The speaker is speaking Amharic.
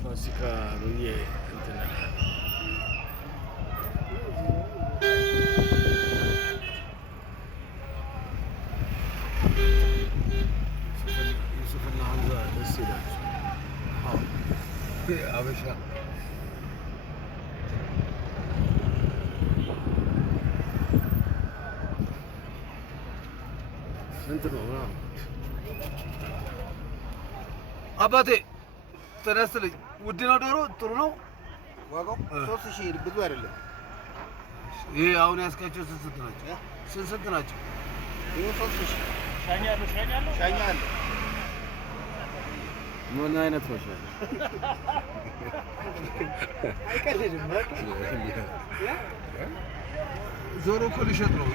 ፋሲካ ሩዬ እንትን ዩሱፍና ሀምዛ ደስ ይላል። አበሻ ስንት ነው ምናምን አባቴ ተነስተልኝ። ውድ ነው ዶሮ? ጥሩ ነው ዋጋው? 3000 ብዙ አይደለም። ይሄ አሁን ያስካቸው ስንት ናቸው? ስንት ናቸው? ይሄ 3000 ሻኛ አለ። ምን አይነት ነው ሻኛ? አይቀልድም። ዞሮ እኮ ሊሸጥ ነው።